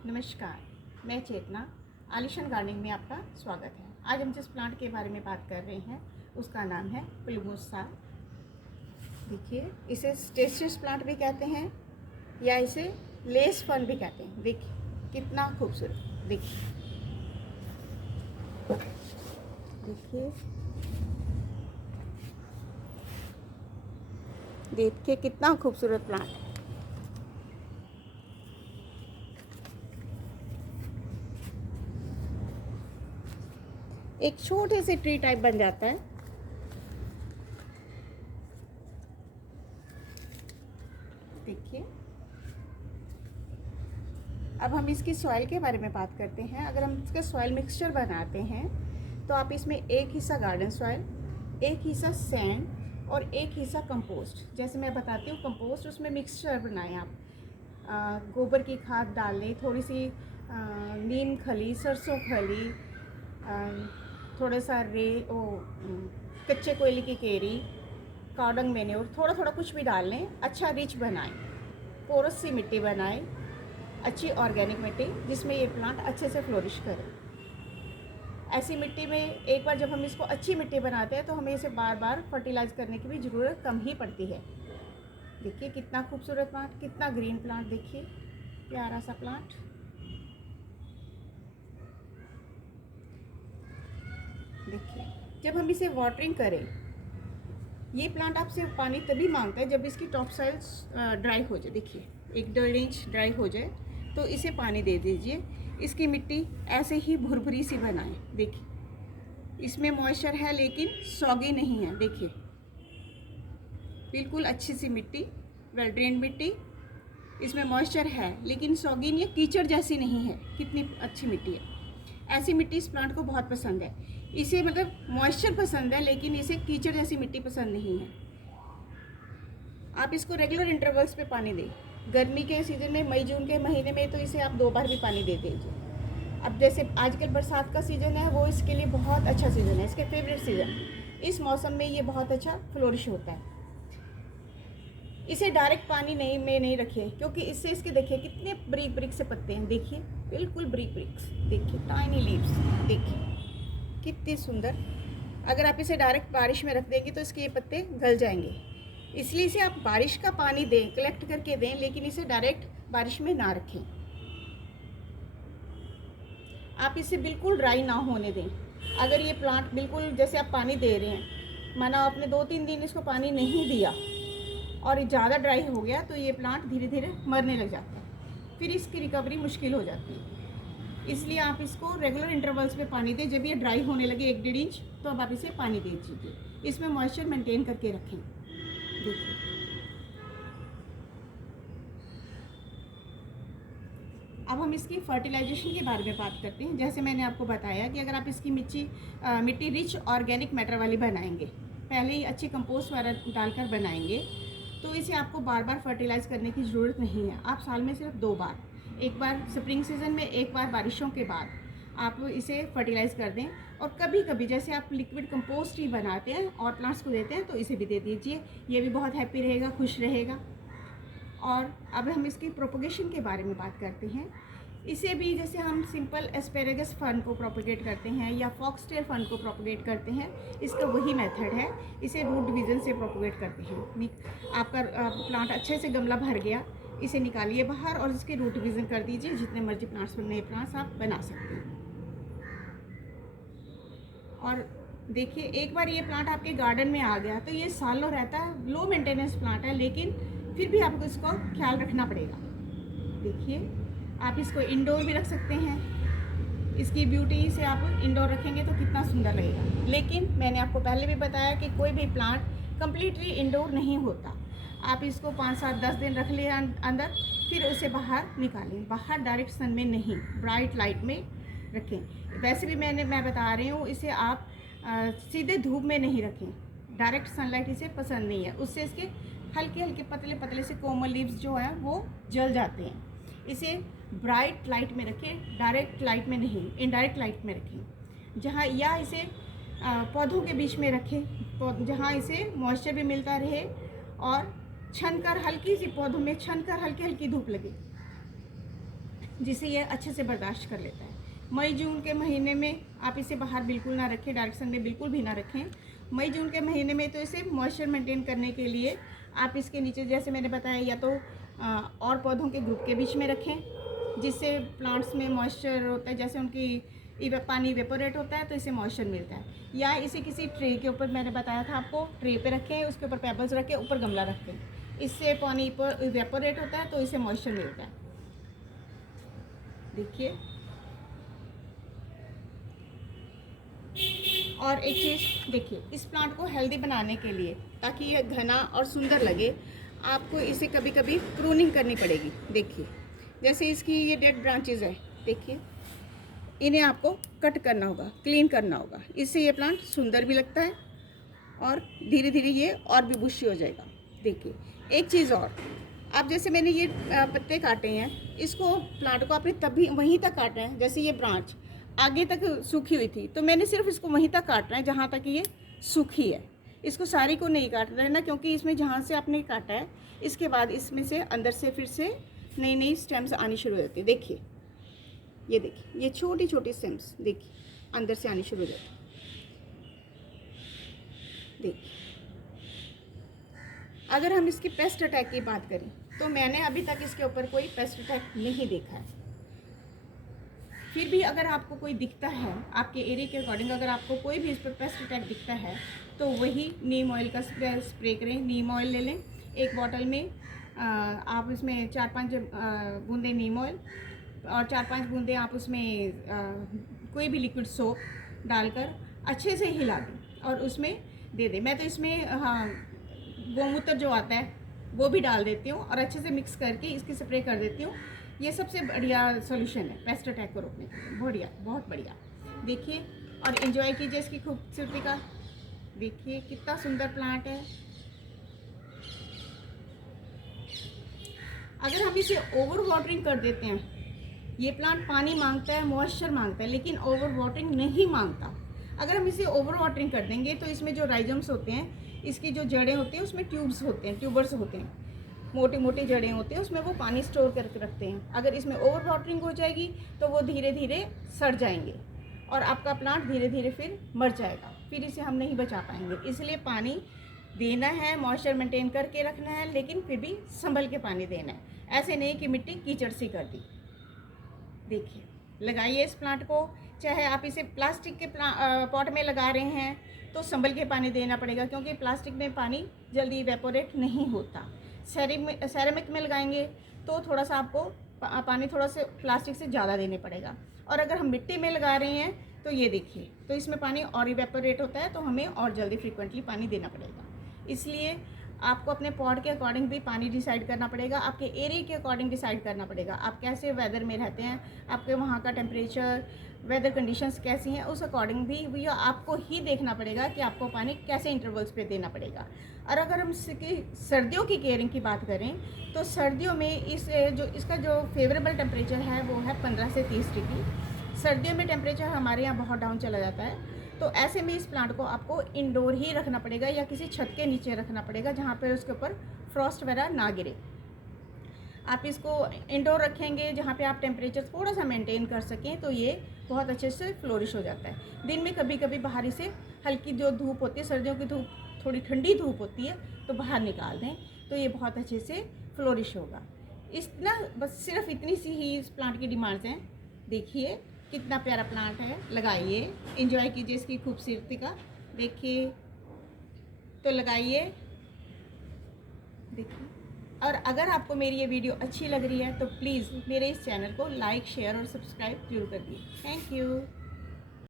नमस्कार, मैं चेतना। आलिशान गार्डनिंग में आपका स्वागत है। आज हम जिस प्लांट के बारे में बात कर रहे हैं उसका नाम है प्लूमोसा। देखिए, इसे स्टेशियस प्लांट भी कहते हैं या इसे लेस फर्न भी कहते हैं। देखिए कितना खूबसूरत, देखिए देखिए देखिए कितना खूबसूरत प्लांट है। एक छोटे से ट्री टाइप बन जाता है। देखिए, अब हम इसकी सॉइल के बारे में बात करते हैं। अगर हम इसका सॉइल मिक्सचर बनाते हैं तो आप इसमें एक हिस्सा गार्डन सॉइल, एक हिस्सा सैंड और एक हिस्सा कंपोस्ट, जैसे मैं बताती हूँ कंपोस्ट, उसमें मिक्सचर बनाएं आप। गोबर की खाद डाल लें, थोड़ी सी नीम खली, सरसों खली, थोड़ा सा कच्चे कोयले की केरी, काउडंग मैन्योर, थोड़ा थोड़ा कुछ भी डाल लें। अच्छा रिच बनाएं, पोरस सी मिट्टी बनाएं, अच्छी ऑर्गेनिक मिट्टी जिसमें ये प्लांट अच्छे से फ्लोरिश करे। ऐसी मिट्टी में एक बार जब हम इसको अच्छी मिट्टी बनाते हैं तो हमें इसे बार बार फर्टिलाइज करने की भी ज़रूरत कम ही पड़ती है। देखिए कितना खूबसूरत प्लांट, कितना ग्रीन प्लांट, देखिए प्यारा सा प्लांट। देखिए, जब हम इसे वाटरिंग करें, ये प्लांट आपसे पानी तभी मांगता है जब इसकी टॉप सॉइल ड्राई हो जाए। देखिए 1-1.5 इंच ड्राई हो जाए तो इसे पानी दे दीजिए। इसकी मिट्टी ऐसे ही भुरभुरी सी बनाएं। देखिए इसमें मॉइस्चर है लेकिन सॉगी नहीं है। देखिए बिल्कुल अच्छी सी मिट्टी, वेल ड्रेन्ड मिट्टी, इसमें मॉइस्चर है लेकिन सॉगी नहीं है, कीचड़ जैसी नहीं है। कितनी अच्छी मिट्टी है। ऐसी मिट्टी इस प्लांट को बहुत पसंद है। इसे मतलब मॉइस्चर पसंद है लेकिन इसे कीचड़ जैसी मिट्टी पसंद नहीं है। आप इसको रेगुलर इंटरवल्स पे पानी दें। गर्मी के सीज़न में, मई जून के महीने में तो इसे आप 2 बार भी पानी दे दीजिए। अब जैसे आजकल बरसात का सीज़न है, वो इसके लिए बहुत अच्छा सीज़न है, इसके फेवरेट सीज़न। इस मौसम में ये बहुत अच्छा फ्लोरिश होता है। इसे डायरेक्ट पानी नहीं रखिए, क्योंकि इससे इसके देखिए कितने ब्रिक ब्रिक से पत्ते हैं। देखिए बिल्कुल ब्रिक ब्रिक्स, देखिए टाइनी लीव्स, देखिए कितनी सुंदर। अगर आप इसे डायरेक्ट बारिश में रख देंगे तो इसके ये पत्ते गल जाएंगे। इसलिए इसे आप बारिश का पानी दें, कलेक्ट करके दें, लेकिन इसे डायरेक्ट बारिश में ना रखें। आप इसे बिल्कुल ड्राई ना होने दें। अगर ये प्लांट बिल्कुल, जैसे आप पानी दे रहे हैं, माना आपने 2-3 दिन इसको पानी नहीं दिया और ये ज़्यादा ड्राई हो गया तो ये प्लांट धीरे धीरे मरने लग जाता है, फिर इसकी रिकवरी मुश्किल हो जाती है। इसलिए आप इसको रेगुलर इंटरवल्स पे पानी दें। जब ये ड्राई होने लगे 1-1.5 इंच, तो अब आप इसे पानी दे दीजिए। इसमें मॉइस्चर मेंटेन करके रखें। देखिए, अब हम इसकी फर्टिलाइजेशन के बारे में बात करते हैं। जैसे मैंने आपको बताया कि अगर आप इसकी मिट्टी रिच ऑर्गेनिक मैटर वाली बनाएंगे, पहले ही अच्छी कंपोस्ट वगैरह डालकर बनाएंगे, तो इसे आपको बार बार फर्टिलाइज़ करने की ज़रूरत नहीं है। आप साल में सिर्फ 2 बार, एक बार स्प्रिंग सीज़न में, एक बार बारिशों के बाद आप इसे फर्टिलाइज़ कर दें। और कभी कभी जैसे आप लिक्विड कंपोस्ट ही बनाते हैं और प्लांट्स को देते हैं तो इसे भी दे दीजिए। ये भी बहुत हैप्पी रहेगा, खुश रहेगा। और अब हम इसकी प्रोपगेशन के बारे में बात करते हैं। इसे भी जैसे हम सिंपल एस्पेरेगस फर्न को प्रोपगेट करते हैं या फॉक्सटेल फर्न को प्रोपगेट करते हैं, इसका वही मेथड है। इसे रूट डिवीज़न से प्रोपगेट करते हैं। आपका प्लांट अच्छे से गमला भर गया, इसे निकालिए बाहर और इसके रूट डिवीज़न कर दीजिए। जितने मर्जी प्लांट्स, नए प्लांट्स आप बना सकते हैं। और देखिए, एक बार ये प्लांट आपके गार्डन में आ गया तो ये सालों रहता है। लो मेंटेनेंस प्लांट है लेकिन फिर भी आपको इसको ख्याल रखना पड़ेगा। देखिए, आप इसको इंडोर भी रख सकते हैं। इसकी ब्यूटी से आप इंडोर रखेंगे तो कितना सुंदर लगेगा। लेकिन मैंने आपको पहले भी बताया कि कोई भी प्लांट कंप्लीटली इंडोर नहीं होता। आप इसको 5-7-10 दिन रख लें अंदर, फिर उसे बाहर निकालें। बाहर डायरेक्ट सन में नहीं, ब्राइट लाइट में रखें। वैसे भी मैं बता रही हूँ, इसे आप सीधे धूप में नहीं रखें। डायरेक्ट सनलाइट इसे पसंद नहीं है, उससे इसके हल्के हल्के पतले पतले से कोमल लीव्स जो हैं वो जल जाते हैं। इसे ब्राइट लाइट में रखें, डायरेक्ट लाइट में नहीं, इनडायरेक्ट लाइट में रखें। जहाँ या इसे पौधों के बीच में रखें, जहाँ इसे मॉइस्चर भी मिलता रहे और छन कर हल्की सी, पौधों में छन कर हल्की हल्की धूप लगे। जिसे ये अच्छे से बर्दाश्त कर लेता है। मई जून के महीने में आप इसे बाहर बिल्कुल ना रखें, डायरेक्ट सन में बिल्कुल भी ना रखें। मई जून के महीने में तो इसे मॉइस्चर मेंटेन करने के लिए आप इसके नीचे, जैसे मैंने बताया, या तो और पौधों के ग्रुप के बीच में रखें, जिससे प्लांट्स में मॉइस्चर होता है, जैसे उनकी पानी इवेपोरेट होता है तो इसे मॉइस्चर मिलता है। या इसे किसी ट्रे के ऊपर, मैंने बताया था आपको, ट्रे पे रखें, उसके ऊपर पेबल्स रखें, ऊपर गमला रखें, इससे पानी इवेपोरेट होता है तो इसे मॉइस्चर मिलता है। देखिए, और एक चीज़ देखिए, इस प्लांट को हेल्दी बनाने के लिए, ताकि ये घना और सुंदर लगे, आपको इसे कभी कभी प्रूनिंग करनी पड़ेगी। देखिए, जैसे इसकी ये डेड ब्रांचेज है, देखिए, इन्हें आपको कट करना होगा, क्लीन करना होगा। इससे ये प्लांट सुंदर भी लगता है और धीरे धीरे ये और भी बुशी हो जाएगा। देखिए, एक चीज़ और, आप जैसे मैंने ये पत्ते काटे हैं, इसको प्लांट को आपने तभी वहीं तक काटना है। जैसे ये ब्रांच आगे तक सूखी हुई थी तो मैंने सिर्फ इसको वहीं तक काटना है जहाँ तक ये सूखी है। इसको सारी को नहीं काटना है ना, क्योंकि इसमें जहाँ से आपने काटा है, इसके बाद इसमें से अंदर से फिर से नई नई स्टेम्स आनी शुरू हो जाती है। देखिए, ये देखिए, ये छोटी छोटी स्टेम्स देखिए अंदर से आनी शुरू हो जाती है। देखिए, अगर हम इसकी पेस्ट अटैक की बात करें तो मैंने अभी तक इसके ऊपर कोई पेस्ट अटैक नहीं देखा है। फिर भी अगर आपको कोई दिखता है, आपके एरिया के अकॉर्डिंग अगर आपको कोई भी इस पर पेस्ट अटैक दिखता है, तो वही नीम ऑयल का स्प्रे करें। नीम ऑयल ले लें, एक बॉटल में आप उसमें 4-5 बूंदे नीम ऑयल और 4-5 बूंदे आप उसमें कोई भी लिक्विड सोप डालकर अच्छे से हिला दें और उसमें दे दें। मैं तो इसमें गोमूत्र जो आता है वो भी डाल देती हूँ और अच्छे से मिक्स करके इसकी स्प्रे कर देती हूँ। ये सबसे बढ़िया सोल्यूशन है पेस्ट अटैक को रोकने के लिए। बढ़िया, बहुत बढ़िया। देखिए, और एंजॉय कीजिए इसकी खूबसूरती का। देखिए कितना सुंदर प्लांट है। अगर हम इसे ओवर वाटरिंग कर देते हैं, ये प्लांट पानी मांगता है, मॉइस्चर मांगता है, लेकिन ओवर वाटरिंग नहीं मांगता। अगर हम इसे ओवर वाटरिंग कर देंगे तो इसमें जो राइजम्स होते हैं, इसकी जो जड़ें होती हैं, उसमें ट्यूब्स होते हैं, ट्यूबर्स होते हैं, मोटी मोटी जड़ें होती हैं, उसमें वो पानी स्टोर करके रखते हैं। अगर इसमें ओवर वाटरिंग हो जाएगी तो वो धीरे धीरे सड़ जाएंगे और आपका प्लांट धीरे धीरे फिर मर जाएगा, फिर इसे हम नहीं बचा पाएंगे। इसलिए पानी देना है, मॉइस्चर मेंटेन करके रखना है, लेकिन फिर भी संभल के पानी देना है। ऐसे नहीं कि मिट्टी कीचड़ सी कर दी। देखिए, लगाइए इस प्लांट को। चाहे आप इसे प्लास्टिक के पॉट में लगा रहे हैं तो संभल के पानी देना पड़ेगा, क्योंकि प्लास्टिक में पानी जल्दी इवेपोरेट नहीं होता। सेरेमिक में लगाएंगे तो थोड़ा सा आपको पानी थोड़ा सा प्लास्टिक से ज़्यादा देने पड़ेगा। और अगर हम मिट्टी में लगा रहे हैं तो ये देखिए, तो इसमें पानी और इवेपोरेट होता है, तो हमें और जल्दी फ्रीक्वेंटली पानी देना पड़ेगा। इसलिए आपको अपने पॉट के अकॉर्डिंग भी पानी डिसाइड करना पड़ेगा, आपके एरिया के अकॉर्डिंग डिसाइड करना पड़ेगा। आप कैसे वेदर में रहते हैं, आपके वहाँ का टेम्परेचर, वेदर कंडीशंस कैसी हैं, उस अकॉर्डिंग भी आपको ही देखना पड़ेगा कि आपको पानी कैसे इंटरवल्स पे देना पड़ेगा। और अगर हम सर्दियों की केयरिंग की बात करें तो सर्दियों में इसका जो फेवरेबल टेम्परेचर है वो है 15 से 30 डिग्री। सर्दियों में टेम्परेचर हमारे यहाँ बहुत डाउन चला जाता है, तो ऐसे में इस प्लांट को आपको इंडोर ही रखना पड़ेगा या किसी छत के नीचे रखना पड़ेगा, जहाँ पर उसके ऊपर फ्रॉस्ट वगैरह ना गिरे। आप इसको इंडोर रखेंगे जहाँ पे आप टेम्परेचर थोड़ा सा मेंटेन कर सकें, तो ये बहुत अच्छे से फ्लोरिश हो जाता है। दिन में कभी कभी बाहर इसे हल्की जो धूप होती है, सर्दियों की धूप, थोड़ी ठंडी धूप होती है, तो बाहर निकाल दें तो ये बहुत अच्छे से फ्लोरिश होगा। बस सिर्फ इतनी सी ही इस प्लांट की डिमांड्स हैं। देखिए कितना प्यारा प्लांट है, लगाइए, एंजॉय कीजिए इसकी खूबसूरती का। देखिए, तो लगाइए, देखिए। और अगर आपको मेरी ये वीडियो अच्छी लग रही है तो प्लीज़ मेरे इस चैनल को लाइक, शेयर और सब्सक्राइब जरूर करिए। Thank you.